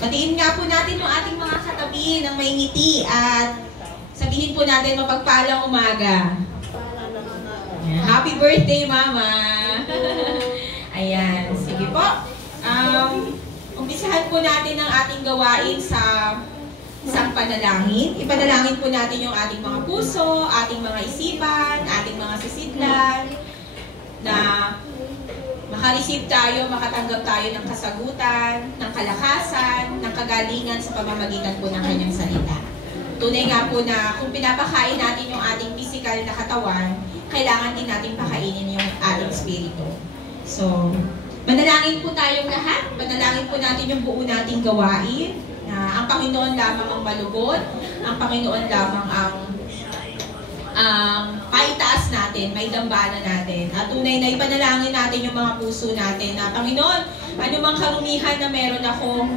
Batiin nga po natin yung ating mga katabi ng may ngiti at sabihin po natin mapagpalang umaga. Happy birthday, Mama! Ayan, sige po. Umpisahan po natin ang ating gawain sa isang panalangin. Ipanalangin po natin yung ating mga puso, ating mga isipan, ating mga sisidlan, na makareceive tayo, makatanggap tayo ng kasagutan, ng kalakasan, ng kagalingan sa pamamagitan po ng kanyang salita. Tunay nga po na kung pinapakain natin yung ating physical na katawan, kailangan din natin pakainin yung ating spirito. So, manalangin po tayong lahat. Manalangin po natin yung buo nating gawain. Na ang Panginoon lamang ang malugod, ang Panginoon lamang ang paitaas natin, may dambana natin. At tunay na ipanalangin natin yung mga puso natin na, Panginoon, ano mang karumihan na meron ako,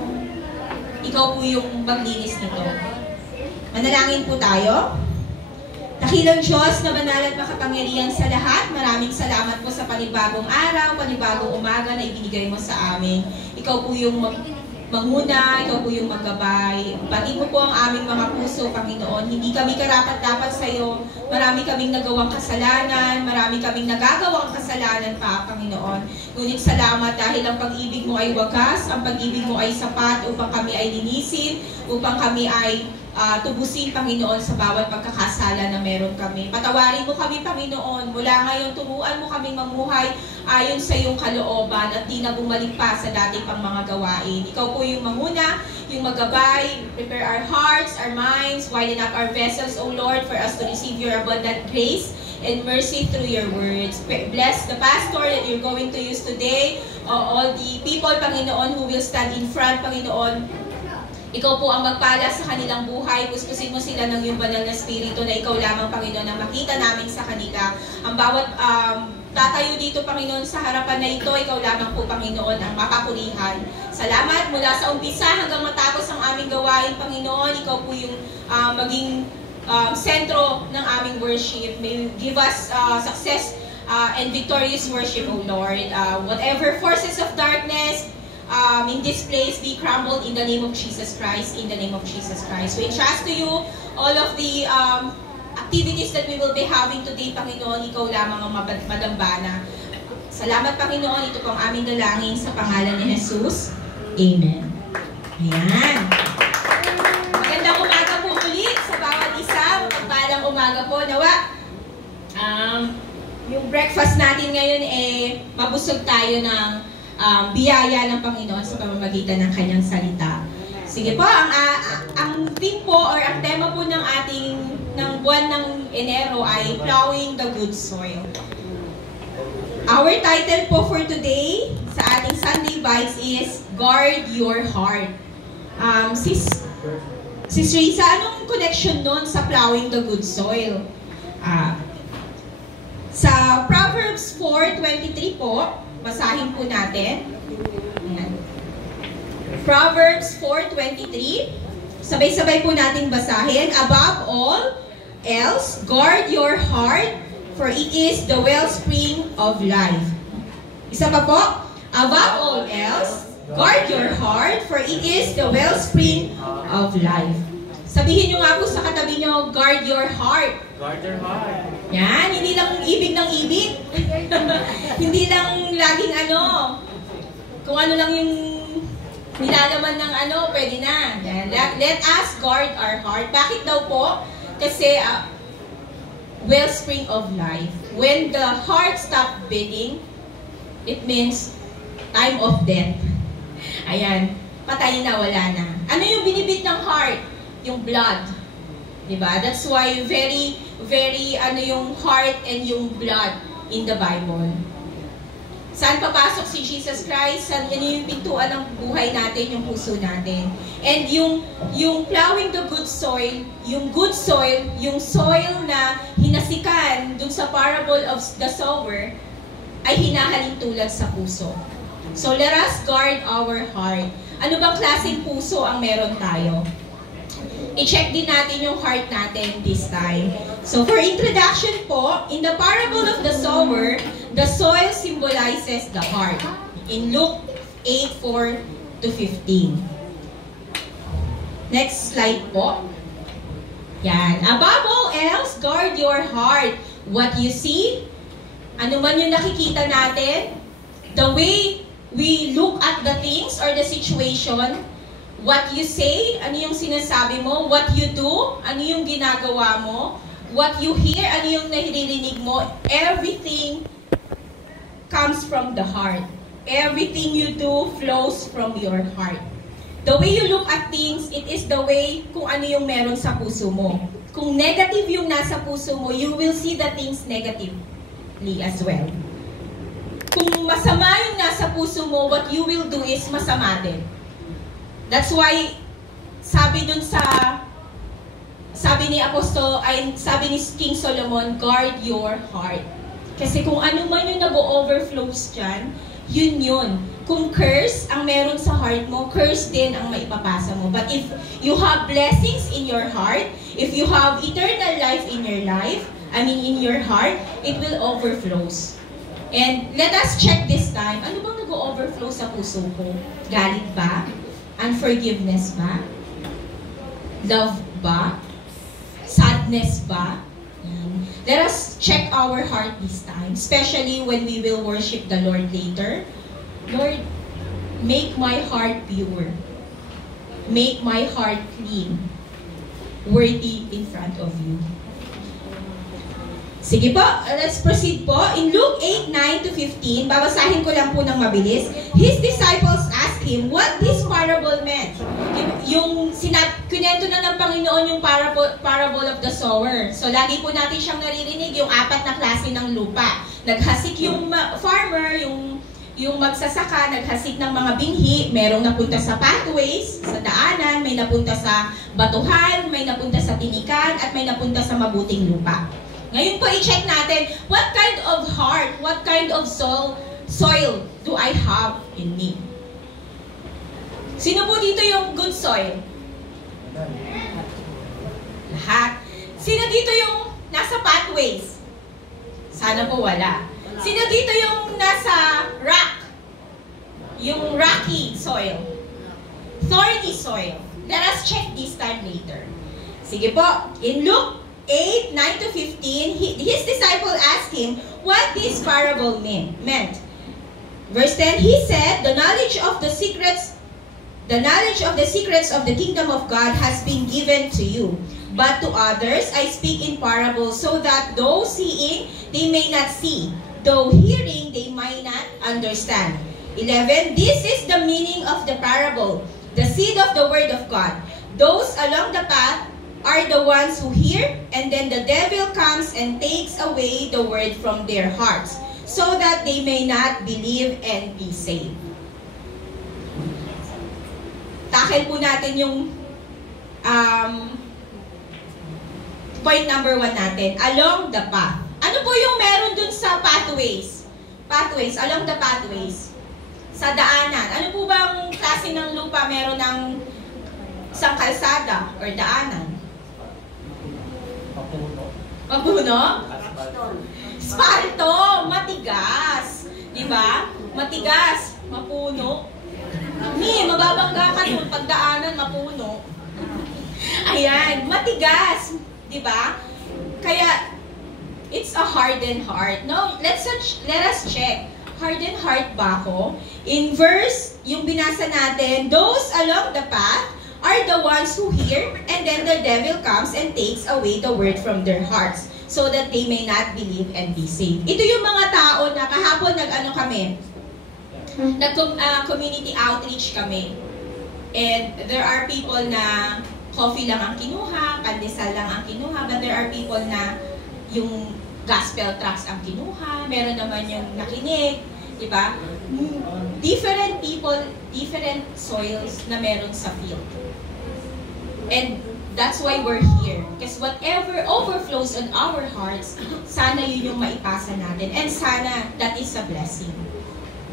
ikaw po yung maglinis nito. Manalangin po tayo. Dakilang Diyos na banal at makapangyarihan sa lahat, maraming salamat po sa panibagong araw, panibagong umaga na ibinigay mo sa amin. Ikaw po yung manguna, ikaw po yung maggabay. Pati mo po ang aming mga puso, Panginoon. Hindi kami karapat-dapat sa iyo. Marami kaming nagawang kasalanan, marami kaming nagagawang kasalanan pa, Panginoon. Ngunit salamat dahil ang pag-ibig mo ay wagas, ang pag-ibig mo ay sapat upang kami ay linisin, upang kami ay tubusin, Panginoon, sa bawat pagkakasala na meron kami. Patawarin mo kami, Panginoon. Mula ngayon, turuan mo kaming mamuhay ayon sa iyong kalooban at di na bumalik pa sa dati pang mga gawain. Ikaw po yung manguna, yung maggabay, prepare our hearts, our minds, widen up our vessels, O Lord, for us to receive your abundant grace and mercy through your words. Bless the pastor that you're going to use today, all the people, Panginoon, who will stand in front, Panginoon. Ikaw po ang magpala sa kanilang buhay. Puspusin mo sila ng iyong banal na spirito na ikaw lamang, Panginoon, na makita namin sa kanila. Ang bawat tatayo dito, Panginoon, sa harapan na ito, ikaw lamang po, Panginoon, ang mapapurihan. Salamat mula sa umpisa hanggang matapos ang aming gawain, Panginoon. Ikaw po yung maging sentro ng aming worship. May you give us success and victorious worship, O Lord. Whatever forces of darkness in this place be crumbled in the name of Jesus Christ, in the name of Jesus Christ. We entrust to you all of the activities that we will be having today, Panginoon. Ikaw lamang ang madambana. Salamat, Panginoon. Ito po ang aming dalangin sa pangalan ni Jesus. Amen. Ayan. Magandang umaga po ulit sa bawat isa. Magpalang umaga po. Nawa, yung breakfast natin ngayon mabusog tayo ng biyaya ng Panginoon sa pamamagitan ng kanyang salita. Sige po, ang theme po or ang tema po ng buwan ng Enero ay Plowing the Good Soil. Our title po for today sa ating Sunday Bites is Guard Your Heart. Sis Risa, anong connection nun sa plowing the good soil? Sa Proverbs 4:23 po, basahin po natin. Ayan. Proverbs 4:23. Sabay-sabay po natin basahin. Above all else, guard your heart, for it is the wellspring of life. Isa pa po. Above all else, guard your heart, for it is the wellspring of life. Sabihin nyo nga po sa katabi nyo, guard your heart. Guard your heart. Yan, hindi lang ibig ng ibig. Hindi lang laging kung ano lang yung nilalaman ng pwede na. Yan. Let us guard our heart. Bakit daw po? Kasi wellspring of life. When the heart stops beating, it means time of death. Ayan, patay na, wala na. Ano yung binibit ng heart? Yung blood. Diba? That's why very, very, yung heart and yung blood in the Bible. Saan papasok si Jesus Christ? Saan yung pintuan ng buhay natin, yung puso natin. And yung plowing the good soil, yung soil na hinasikan dun sa parable of the sower, ay hinahalin tulad sa puso. So let us guard our heart. Ano bang klaseng puso ang meron tayo? I-check din natin yung heart natin this time. So for introduction po, in the parable of the sower, the soil symbolizes the heart. In Luke 8:4-15. Next slide po. Yan. Above all else, guard your heart. What you see, ano man yung nakikita natin, the way we look at the things or the situation, what you say, ano yung sinasabi mo, what you do, ano yung ginagawa mo, what you hear, ano yung naririnig mo, everything comes from the heart. Everything you do flows from your heart. The way you look at things, it is the way kung ano yung meron sa puso mo. Kung negative yung nasa puso mo, you will see the things negatively as well. Kung masama yung nasa puso mo, what you will do is masama din. That's why, sabi ni sabi ni King Solomon, guard your heart. Kasi kung ano man yung nag-overflows dyan, yun. Kung curse ang meron sa heart mo, curse din ang maipapasa mo. But if you have blessings in your heart, if you have eternal life in your life, in your heart, it will overflows. And let us check this time, ano bang nag-overflow sa puso ko? Galit ba? Unforgiveness ba? Love ba? Sadness ba? Let us check our heart this time, especially when we will worship the Lord later. Lord, make my heart pure. Make my heart clean, worthy in front of you. Sige po, let's proceed po. In Luke 8:9-15, babasahin ko lang po ng mabilis. His disciples asked him what this parable meant. Yung kunento na ng Panginoon yung parable of the sower. So lagi po natin siyang naririnig, yung 4 na klase ng lupa. Naghasik yung farmer, yung magsasaka, naghasik ng mga binhi, merong napunta sa pathways, sa daanan, may napunta sa batuhan, may napunta sa tinikan, at may napunta sa mabuting lupa. Ngayon po, i-check natin, what kind of heart, what kind of soil do I have in me? Sino po dito yung good soil? Lahat. Sino dito yung nasa pathways? Sana po wala. Sino dito yung nasa rock? Yung rocky soil? Thorny soil? Let us check this time later. Sige po, in Luke 8:9-15, his disciple asked him what this parable meant. Verse 10, he said, the knowledge of the secrets of the kingdom of God has been given to you. But to others I speak in parables, so that though seeing, they may not see, though hearing, they might not understand. 11, this is the meaning of the parable, the seed of the word of God. Those along the path are the ones who hear, and then the devil comes and takes away the word from their hearts, so that they may not believe and be saved. Tackle po natin yung point number 1 natin, along the path. Ano po yung meron dun sa pathways? Pathways, along the pathways. Sa daanan. Ano po bang klase ng lupa meron ng isang kalsada or daanan? Mapuno? Spalto. Matigas. Diba? Matigas. Mapuno. Mababangga ka dun pagdaanan, mapuno. Ayan. Matigas. Diba? Kaya, it's a hardened heart. No, let us check. Hardened heart ba ako? In verse, yung binasa natin, those along the path are the ones who hear, and then the devil comes and takes away the word from their hearts, so that they may not believe and be saved. Ito yung mga tao na kahapon community outreach kami. And there are people na coffee lang ang kinuha, pandesal lang ang kinuha, but there are people na yung gospel tracts ang kinuha, meron naman yung nakinig, di ba? Different people, different soils na meron sa field. And that's why we're here. Because whatever overflows on our hearts, sana yun yung maipasa natin. And sana that is a blessing.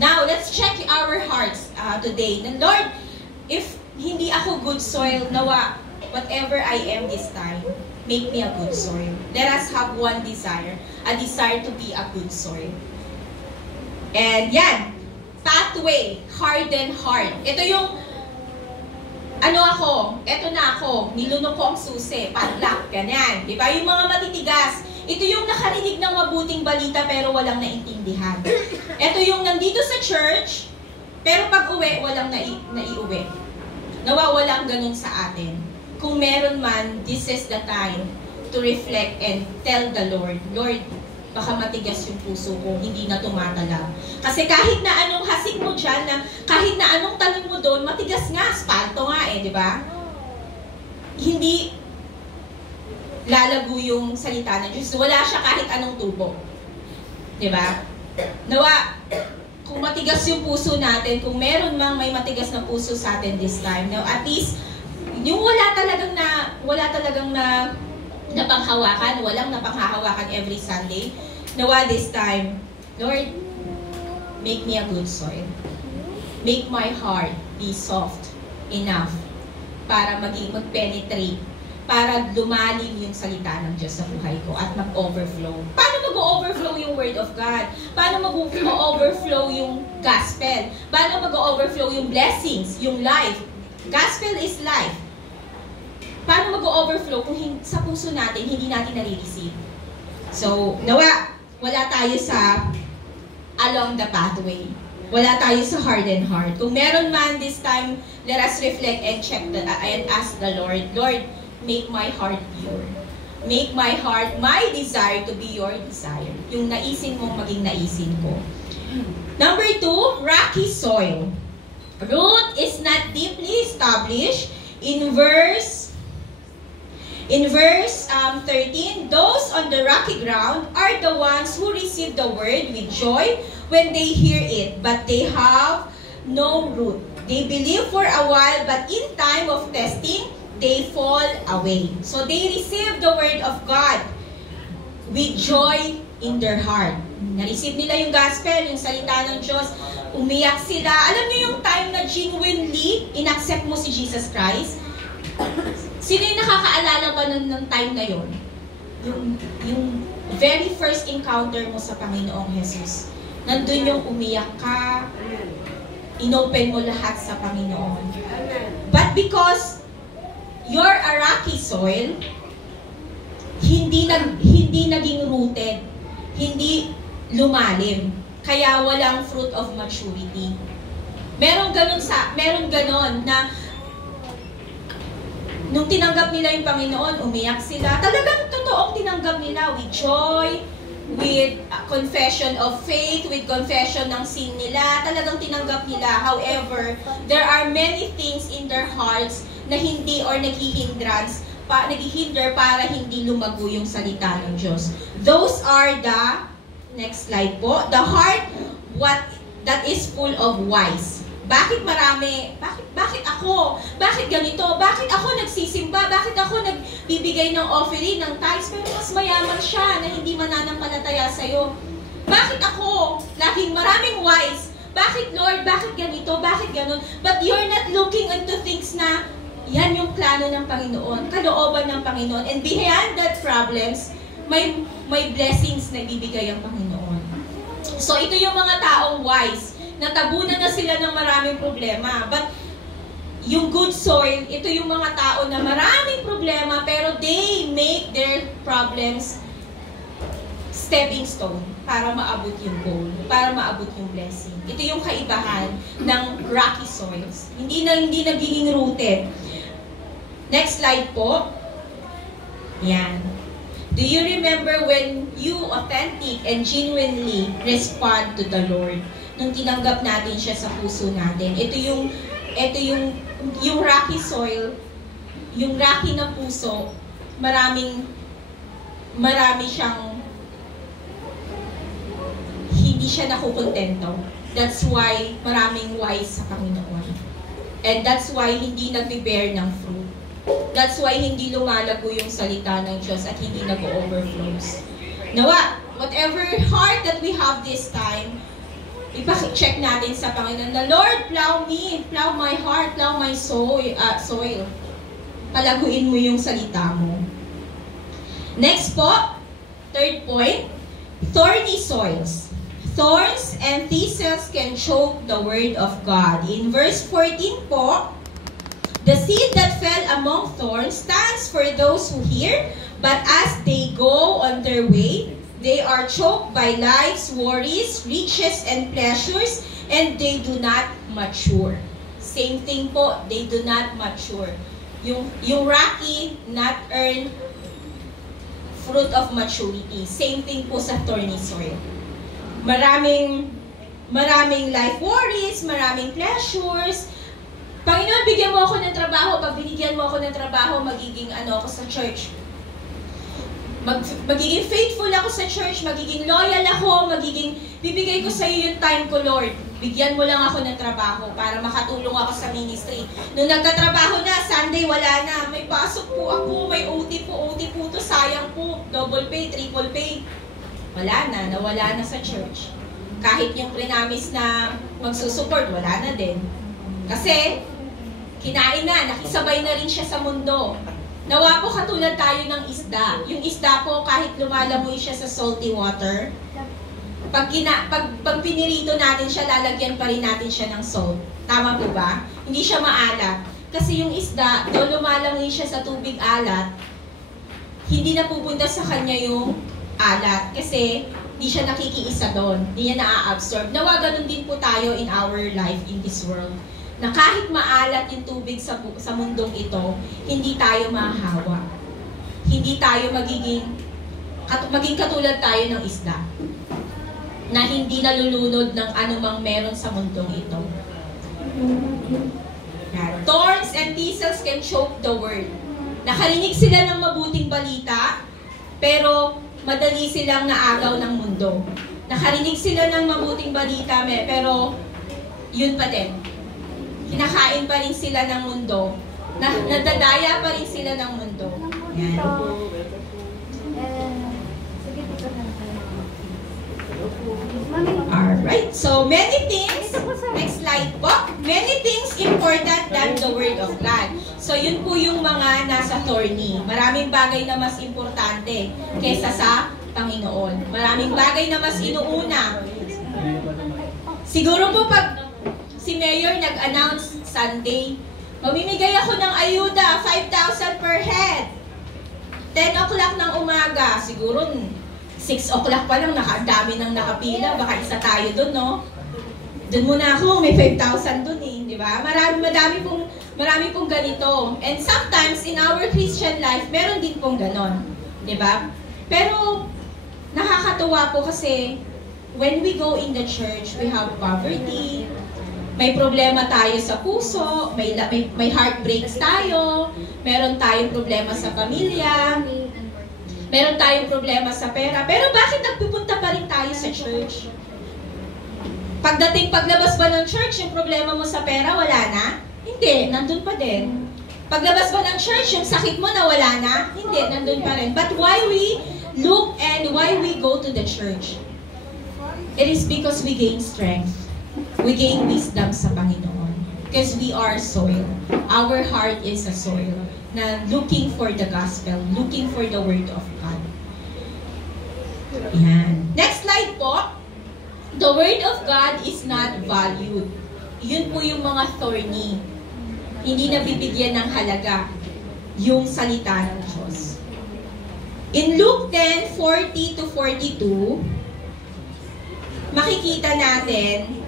Now, let's check our hearts today. And Lord, if hindi ako good soil, nawa, whatever I am this time, make me a good soil. Let us have one desire, a desire to be a good soil. And yan, pathway, hardened heart. Ito yung ano ako, eto na ako, nilunok ko ang susi, padlock, ganyan. Di ba? Yung mga matitigas, ito yung nakarinig ng mabuting balita pero walang naintindihan. Ito yung nandito sa church, pero pag uwi, walang naiuwi. Nawawalang ganun sa atin. Kung meron man, this is the time to reflect and tell the Lord, Lord, baka matigas yung puso ko, hindi na tumatala. Kasi kahit na anong hasik mo dyan, kahit na anong talon mo doon, matigas nga, asfalto nga di ba? Hindi lalago yung salita ng Diyos. Wala siya kahit anong tubo. Di ba? Nawa, kung matigas yung puso natin, kung meron mang may matigas na puso sa atin this time, now at least, yung wala talagang na napanghawakan, walang napanghahawakan every Sunday. Nawa this time, Lord, make me a good soil. Make my heart be soft enough para mag-penetrate, para lumalim yung salita ng Diyos sa buhay ko at mag-overflow. Paano mag-overflow yung Word of God? Paano mag-overflow yung gospel? Paano mag-overflow yung blessings, yung life? Gospel is life. Paano mag-overflow kung sa puso natin, hindi natin nare-receive? So, nawa, wala tayo sa along the pathway. Wala tayo sa hardened heart. Kung meron man this time, let us reflect and check and ask the Lord, Lord, make my heart pure. Make my heart, my desire to be your desire. Yung naisin mo, maging naisin ko. Number 2, rocky soil. Root is not deeply established. In verse 13, those on the rocky ground are the ones who receive the word with joy when they hear it, but they have no root. They believe for a while, but in time of testing, they fall away. So they receive the word of God with joy in their heart. Na-receive nila yung gospel, yung salita ng Diyos, umiyak sila. Alam niyo yung time na genuinely inaccept mo si Jesus Christ? Sino yung nakakaalala ba ng time na yon? Yung very first encounter mo sa Panginoong Jesus. Nandun yung umiyak ka, inopen mo lahat sa Panginoon. But because you're a rocky soil, hindi naging rooted, hindi lumalim, kaya walang fruit of maturity. Meron ganon na nung tinanggap nila yung Panginoon, umiyak sila. Talagang totoong tinanggap nila with joy, with confession of faith, with confession ng sin nila. Talagang tinanggap nila. However, there are many things in their hearts na hindi or naghihinder para hindi lumago yung salita ng Diyos. Those are the, next slide po, the heart that is full of wise. Bakit marami? Bakit ako? Bakit ganito? Bakit ako nagsisimba? Bakit ako nagbibigay ng offering, ng tithes? Pero mas mayaman siya na hindi mananampalataya sa'yo. Bakit ako? Laging maraming wise. Bakit Lord? Bakit ganito? Bakit ganon? But you're not looking into things na yan yung plano ng Panginoon, kalooban ng Panginoon. And behind that problems, may blessings na ibibigay ang Panginoon. So ito yung mga taong wise. Natabunan na sila ng maraming problema. But yung good soil, ito yung mga tao na maraming problema pero they make their problems stepping stone para maabot yung goal, para maabot yung blessing. Ito yung kaibahan ng rocky soils. Hindi nagiging rooted. Next slide po. Yan. Do you remember when you authentic and genuinely respond to the Lord? Nung tinanggap natin siya sa puso natin. Ito yung rocky soil, yung rocky na puso, marami siyang hindi siya nakukontento. That's why maraming wise sa Panginoon. And that's why hindi nagbe-bear ng fruit. That's why hindi lumalago yung salita ng Diyos at hindi nag-overflows. Nawa, whatever heart that we have this time, ipa-check natin sa Panginoon na, Lord, plow me, plow my heart, plow my soil. Palaguin mo yung salita mo. Next po, third point, thorny soils. Thorns and thistles can choke the word of God. In verse 14 po, The seed that fell among thorns stands for those who hear, but as they go on their way, they are choked by life's worries, riches, and pleasures, and they do not mature. Same thing po, they do not mature. Yung rocky, not earn fruit of maturity. Same thing po sa thorny soil. Maraming life worries, maraming pleasures. Panginoon, bigyan mo ako ng trabaho. Pag binigyan mo ako ng trabaho, magiging ako sa church. Magiging faithful ako sa church, magiging loyal ako, bibigay ko sa iyo yung time ko, Lord. Bigyan mo lang ako ng trabaho para makatulong ako sa ministry. Nung nagkatrabaho na, Sunday wala na, may pasok po ako, may OT po to, sayang po, double pay, triple pay. Wala na, nawala na sa church. Kahit yung prinamis na magsusupport, wala na din. Kasi, kinain na, nakisabay na rin siya sa mundo. Nawa po katulad tayo ng isda. Yung isda po, kahit lumalamoy siya sa salty water, pag pinirito natin siya, lalagyan pa rin natin siya ng salt. Tama po ba? Hindi siya maalat. Kasi yung isda, though lumalamoy siya sa tubig alat, hindi na pupunta sa kanya yung alat. Kasi hindi siya nakikiisa doon. Hindi niya na-absorb. Nawa ganun din po tayo in our life in this world. Na kahit maalat yung tubig sa mundong ito, hindi tayo mahahawa. Hindi tayo maging katulad tayo ng isda na hindi nalulunod ng anumang meron sa mundong ito. Yan. Thorns and thistles can choke the word. Nakarinig sila ng mabuting balita, pero madali silang naagaw ng mundo. Nakarinig sila ng mabuting balita, pero yun pa din. Kinakain pa rin sila ng mundo. Nadadaya pa rin sila ng mundo. Yan. Alright, so many things, next slide po, many things important than the Word of God. So yun po yung mga nasa thorny. Maraming bagay na mas importante kesa sa Panginoon. Maraming bagay na mas inuuna. Siguro po pag si Mayor nag-announce Sunday, mamimigay ako ng ayuda, 5,000 per head. 10 o'clock ng umaga, siguro 6 o'clock pa lang, dami nang nakapila, baka isa tayo dun, no? Dun muna ako, may 5,000 dun eh, di ba? Marami pong ganito. And sometimes, in our Christian life, meron din pong ganon, di ba? Pero, nakakatuwa po kasi, when we go in the church, we have poverty, may problema tayo sa puso, may heartbreaks tayo, meron tayong problema sa pamilya, meron tayong problema sa pera. Pero bakit nagpupunta pa rin tayo sa church? Paglabas ba ng church, yung problema mo sa pera, wala na? Hindi, nandun pa din. Paglabas ba ng church, yung sakit mo na wala na? Hindi, nandun pa rin. But why we look and why we go to the church? It is because we gain strength. We gain wisdom sa Panginoon. Because we are soil. Our heart is a soil na looking for the gospel, looking for the word of God. Yan. Next slide po. The word of God is not valued. Yun po yung mga thorny. Hindi nabibigyan ng halaga yung salita ng Diyos. In Luke 10:40 to 42, makikita natin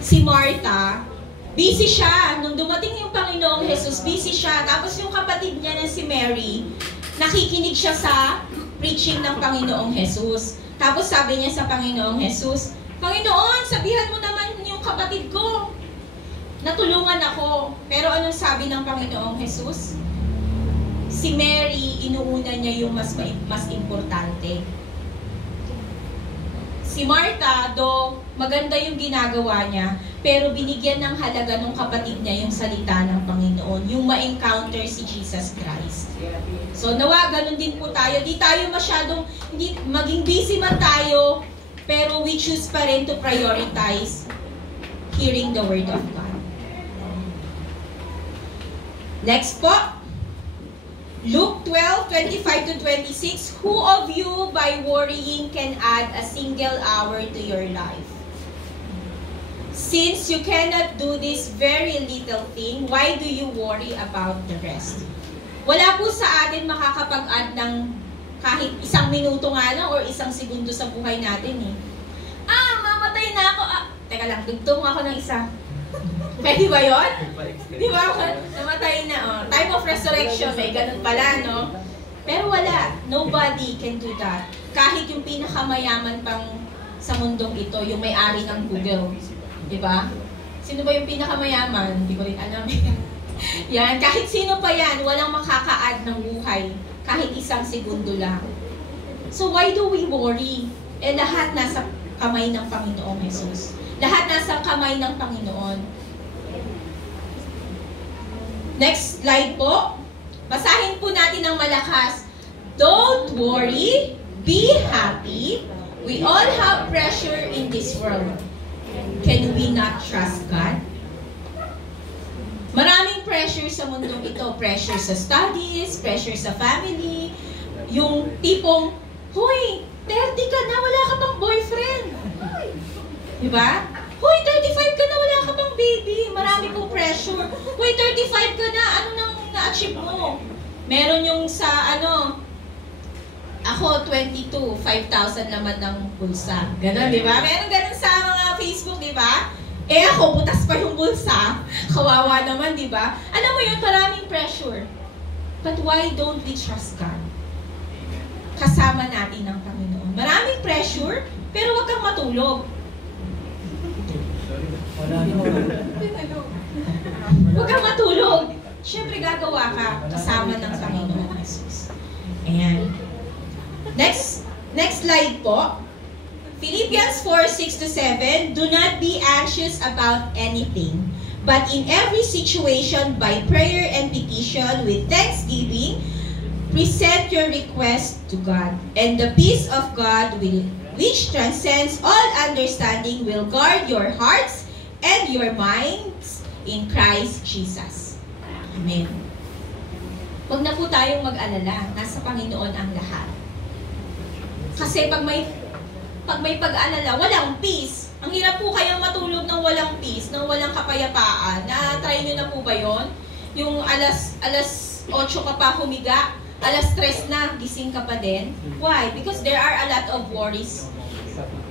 si Martha. Busy siya. Nung dumating yung Panginoong Jesus, busy siya. Tapos yung kapatid niya na si Mary, nakikinig siya sa preaching ng Panginoong Jesus. Tapos sabi niya sa Panginoong Jesus, Panginoon, sabihan mo naman yung kapatid ko. Natulungan ako. Pero anong sabi ng Panginoong Jesus? Si Mary, inuuna niya yung mas importante. Si Martha, maganda yung ginagawa niya, pero binigyan ng halaga ng kapatid niya yung salita ng Panginoon, yung ma-encounter si Jesus Christ. So nawa, ganun din po tayo. Di tayo masyadong, maging busy man tayo, pero we choose pa rin to prioritize hearing the Word of God. Next po. Luke 12:25 to 26, who of you by worrying can add a single hour to your life? Since you cannot do this very little thing, why do you worry about the rest? Wala po sa atin makakapag-add ng kahit 1 minuto nga lang or 1 segundo sa buhay natin eh. Mamatay na ako. Teka lang, dugtong ako ng isa. Pwede ba yun? Di ba? Namatay na. Time of resurrection, may ganun pala, no? Pero wala. Nobody can do that. Kahit yung pinakamayaman pang sa mundong ito, yung may-ari ng Google. Diba? Sino ba yung pinakamayaman? Hindi ko rin alam. Yan, kahit sino pa yan, walang makaka-add ng buhay. Kahit 1 segundo lang. So why do we worry? Lahat nasa kamay ng Panginoong Jesus. Lahat nasa kamay ng Panginoon. Next slide po. Basahin po natin ng malakas. Don't worry, be happy. We all have pressure in this world. Can we not trust God? Maraming pressure sa mundong ito. Pressure sa studies, pressure sa family. Yung tipong, hoy, 30 ka na, wala ka pang boyfriend. Diba? Hoy, 35 ka na, wala ka pang baby. Marami pong pressure. Hoy, 35 ka na, ano nang na-achieve mo? Meron yung sa, ako, 22, 5,000 naman ng bulsa. Ganon, di ba? Meron ganon sa mga Facebook, di ba? Ako, butas pa yung bulsa. Kawawa naman, di ba? Alam mo yun, maraming pressure. But why don't we trust God? Kasama natin ang Panginoon. Maraming pressure, pero wag kang matulog. Huwag kang matulog. Siyempre, gagawa ka kasama ng Panginoon Jesus. Ayan. Next slide po. Philippians 4:6-7, do not be anxious about anything, but in every situation, by prayer and petition, with thanksgiving, present your request to God. And the peace of God, which transcends all understanding, will guard your hearts and your minds in Christ Jesus. Amen. Huwag na po tayong mag-alala. Nasa Panginoon ang lahat. Kasi pag may pag-alala, walang peace. Ang hirap po kayang matulog ng walang peace, ng walang kapayapaan. Na-try nyo na po ba yun? Yung alas 8 ka pa humiga, alas 3 na, gising ka pa din. Why? Because there are a lot of worries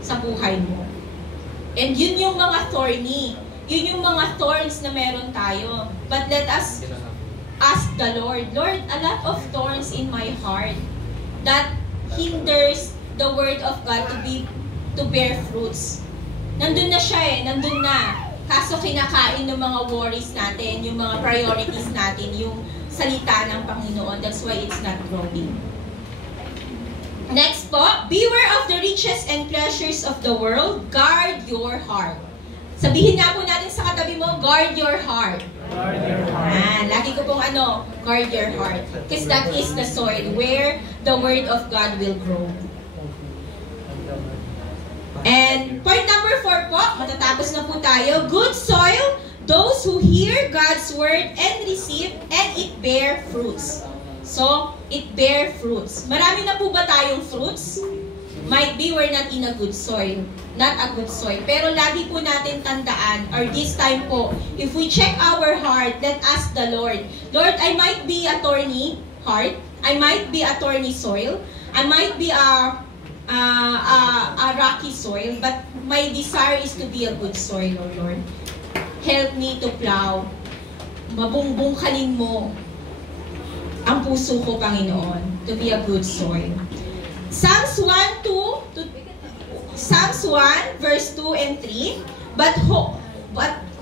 sa buhay mo. And yun yung mga thorny. Yun yung mga thorns na meron tayo. But let us ask the Lord, Lord, a lot of thorns in my heart that hinders the word of God to bear fruits. Nandun na siya nandun na. Kaso kinakain ng mga worries natin, yung mga priorities natin, yung salita ng Panginoon. That's why it's not growing. Next po, beware of the riches and pleasures of the world. Guard your heart. Sabihin nga po natin sa katabi mo, guard your heart. Guard your heart. Lagi ko pong guard your heart. Because that is the soil where the word of God will grow. And point number 4 po, matatapos na po tayo. Good soil, those who hear God's word and receive, and it bear fruits. So, it bear fruits. Marami na po ba tayong fruits? Might be we're not in a good soil. Not a good soil. Pero lagi po natin tandaan, or this time po, if we check our heart, let ask the Lord, Lord, I might be a thorny heart. I might be a thorny soil. I might be a rocky soil, but my desire is to be a good soil, O Lord. Help me to plow. Mabungbungkalin mo ang puso ko, Panginoon, to be a good soil. Psalms 1 verse 2 and 3, but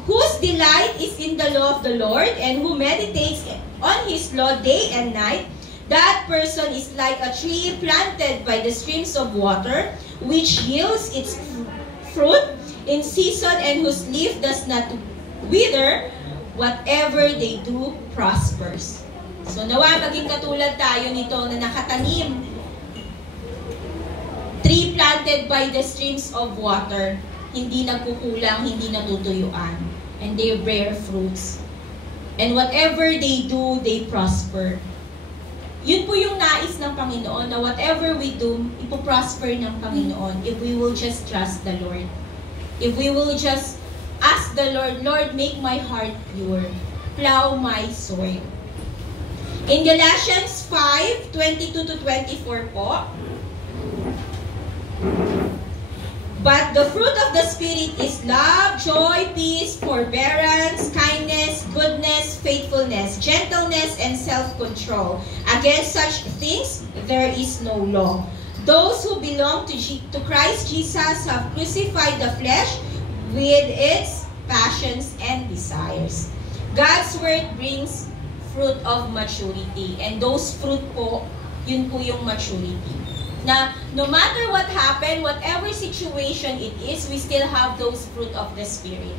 whose delight is in the law of the Lord, and who meditates on His law day and night, that person is like a tree planted by the streams of water, which yields its fruit in season, and whose leaf does not wither. Whatever they do prospers. So nawa maging katulad tayo nito na nakatanim. Tree planted by the streams of water, hindi nagkukulang, hindi natutuyuan, and they bear fruits. And whatever they do, they prosper. Yun po yung nais ng Panginoon, na whatever we do, ipoprosper ng Panginoon if we will just trust the Lord. If we will just Ask the Lord, Lord, make my heart pure. Plow my soil. In Galatians 5:22-24 po, but the fruit of the Spirit is love, joy, peace, forbearance, kindness, goodness, faithfulness, gentleness, and self-control. Against such things, there is no law. Those who belong to Christ Jesus have crucified the flesh with its passions and desires. God's word brings fruit of maturity. And those fruit po, yun po yung maturity. Na no matter what happened, whatever situation it is, we still have those fruit of the Spirit.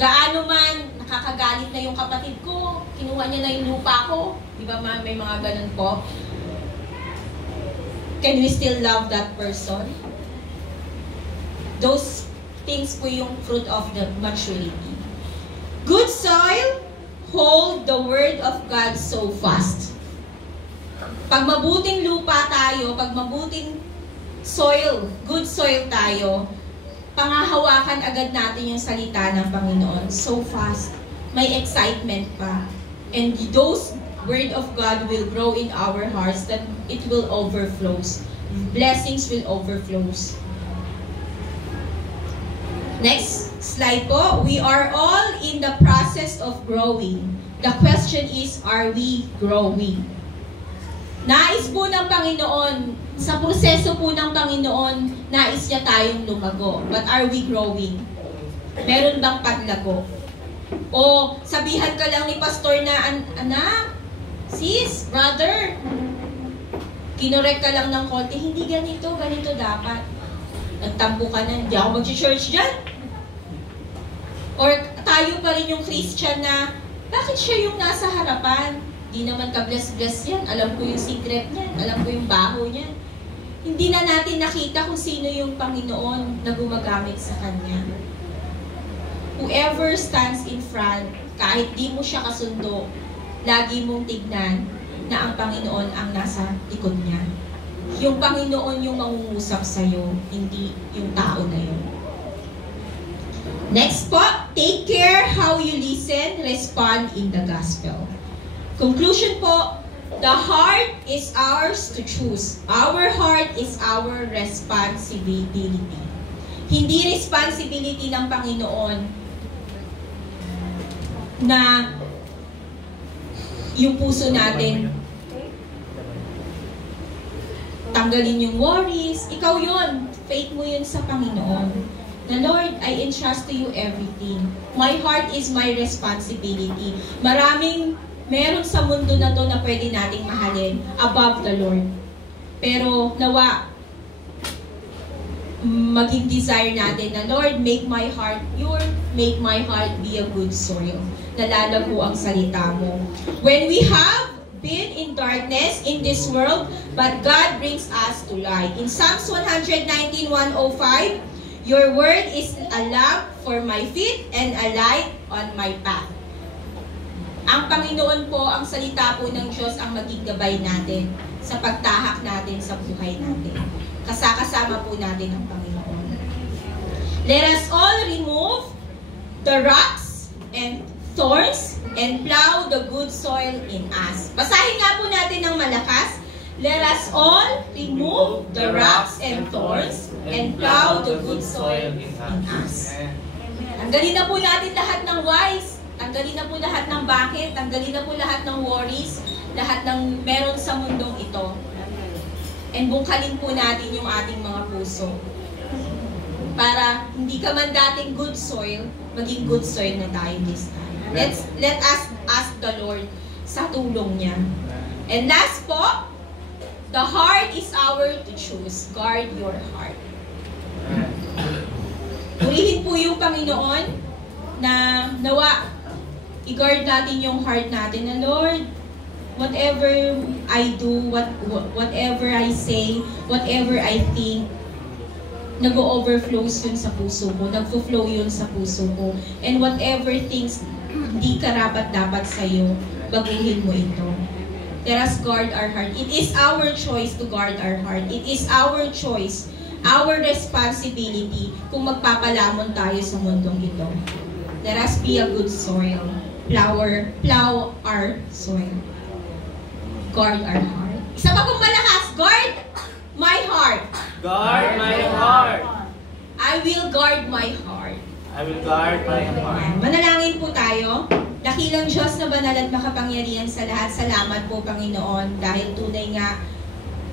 Gaano man, nakakagalit na yung kapatid ko, kinuha niya na yung lupa ko, di ba may mga ganun po? Can we still love that person? Those things po yung fruit of the maturity. Good soil, hold the word of God so fast. Pag mabuting lupa tayo, pag mabuting soil, good soil tayo, pangahawakan agad natin yung salita ng Panginoon so fast. May excitement pa. And those word of God will grow in our hearts that it will overflows. Blessings will overflows. Next slide po. We are all in the process of growing. The question is, are we growing? Nais po ng Panginoon, sa proseso po ng Panginoon, nais niya tayong lumago. But are we growing? Meron bang paglago? O sabihan ka lang ni pastor na, anak, sis, brother, kinorek ka lang ng konti, hindi ganito, ganito dapat. Nagtampo ka na, hindi ako mag-church dyan. Or tayo pa rin yung Christian na, bakit siya yung nasa harapan? Di naman ka-bless-bless yan. Alam ko yung secret niyan. Alam ko yung baho niyan. Hindi na natin nakita kung sino yung Panginoon na gumagamit sa Kanya. Whoever stands in front, kahit di mo siya kasundo, lagi mong tignan na ang Panginoon ang nasa likod niya. Yung Panginoon yung mangungusap sa'yo, hindi yung tao na yun. Next po, take care how you listen, respond in the gospel. Conclusion po, the heart is ours to choose. Our heart is our responsibility. Hindi responsibility ng Panginoon na yung puso natin tanggalin yung worries. Ikaw yun. Faith mo yun sa Panginoon. Na Lord, I entrust to you everything. My heart is my responsibility. Meron sa mundo na to na pwede nating mahalin above the Lord. Pero nawa, maging desire natin na Lord, make my heart pure, make my heart be a good soil. Nalalago ang salita mo. When we have been in darkness in this world, but God brings us to light. In Psalms 119:105, your word is a lamp for my feet and a light on my path. Ang Panginoon po, ang salita po ng Diyos ang maging gabay natin sa pagtahak natin sa buhay natin. Kasama po natin ang Panginoon. Let us all remove the rocks and thorns and plow the good soil in us. Basahin nga po natin ng malakas. Let us all remove the rocks and thorns and plow the good soil in us. Tanggalin na po natin lahat ng whys. Tanggalin na po lahat ng bakit. Tanggalin na po lahat ng worries. Lahat ng meron sa mundong ito. And bungkalin po natin yung ating mga puso. Para hindi ka man dating good soil, maging good soil na tayo this time. Let us ask the Lord sa tulong niya. And last po, the heart is our to choose. Guard your heart. Purihin po yung Panginoon na nawa, i-guard natin yung heart natin na Lord, whatever I do, whatever I say, whatever I think, nag-overflows yun sa puso ko, nag-flow yun sa puso ko. And whatever things hindi karapat-dapat sa'yo, baguhin mo ito. Let us guard our heart. It is our choice to guard our heart. It is our choice, our responsibility kung magpapalamon tayo sa mundong ito. Let us be a good soil. Plow our soil. Guard our heart. Isa pa pong malakas. Guard my heart. Guard my heart. I will guard my heart. I will guard my heart. Manalangin po tayo. Dakilang Diyos na banal at makapangyarihan sa lahat. Salamat po, Panginoon, dahil tunay nga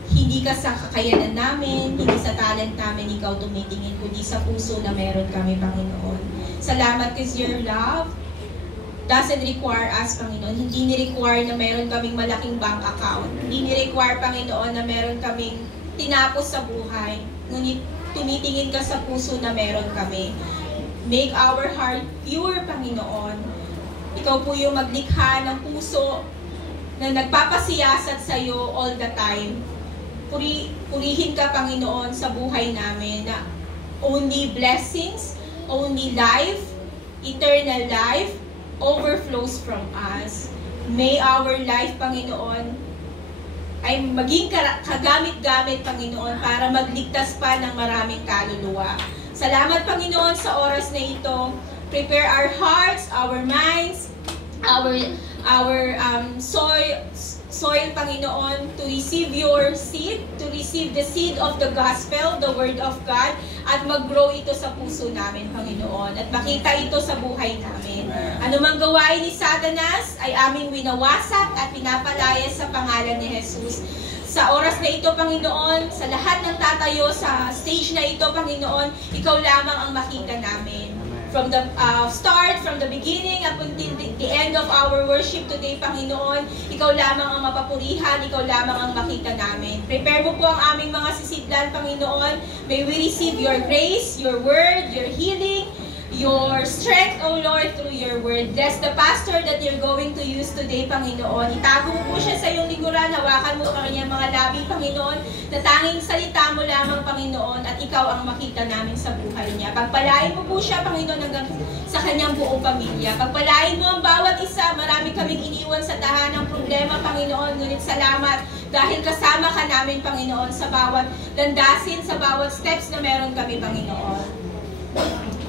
hindi ka sa kakayanan namin, hindi sa talent namin ikaw tumitingin, kundi sa puso na meron kami, Panginoon. Salamat kasi your love doesn't require us, Panginoon. Hindi ni-require na meron kaming malaking bank account. Hindi ni-require, Panginoon, na meron kaming tinapos sa buhay. Ngunit tumitingin ka sa puso na meron kami. Make our heart pure, Panginoon. Ikaw po yung maglikha ng puso na nagpapasiyasat sa iyo all the time. Purihin ka, Panginoon, sa buhay namin na only blessings, only life, eternal life, overflows from us. May our life, Panginoon, ay maging kagamit-gamit, Panginoon, para magligtas pa ng maraming kaluluwa. Salamat, Panginoon, sa oras na ito. Prepare our hearts, our minds, our soil, Panginoon, to receive your seed, to receive the seed of the gospel, the word of God, at mag-grow ito sa puso namin, Panginoon, at makita ito sa buhay namin. Anumang gawain ni Satanas ay aming winawasak at pinapalaya sa pangalan ni Jesus. Sa oras na ito, Panginoon, sa lahat ng tatayo sa stage na ito, Panginoon, ikaw lamang ang makita namin. From the start, from the beginning, up until the end of our worship today, Panginoon, ikaw lamang ang mapapurihan, ikaw lamang ang makita namin. Prepare mo po ang aming mga sisidlan, Panginoon. May we receive your grace, your word, your healing, your strength, O Lord, through your word. Bless the pastor that you're going to use today, Panginoon. Itago mo po siya sa iyong likuran, hawakan mo ang kanyang mga labi, Panginoon, na tanging salita mo lamang, Panginoon, at ikaw ang makita namin sa buhay niya. Pagpalain mo po siya, Panginoon, hanggang sa kanyang buong pamilya. Pagpalain mo ang bawat isa. Marami kaming iniwan sa tahanang problema, Panginoon, ngunit salamat dahil kasama ka namin, Panginoon, sa bawat landasin, sa bawat steps na meron kami, Panginoon.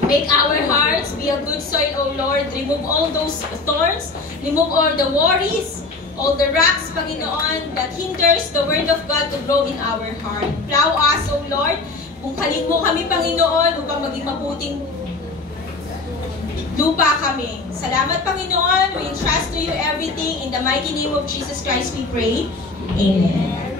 Make our hearts be a good soil, O Lord. Remove all those thorns. Remove all the worries, all the rocks, Panginoon, that hinders the word of God to grow in our heart. Plow us, O Lord. Bungkalin mo kami, Panginoon, upang maging mabuting lupa kami. Salamat, Panginoon. We entrust to you everything. In the mighty name of Jesus Christ we pray. Amen.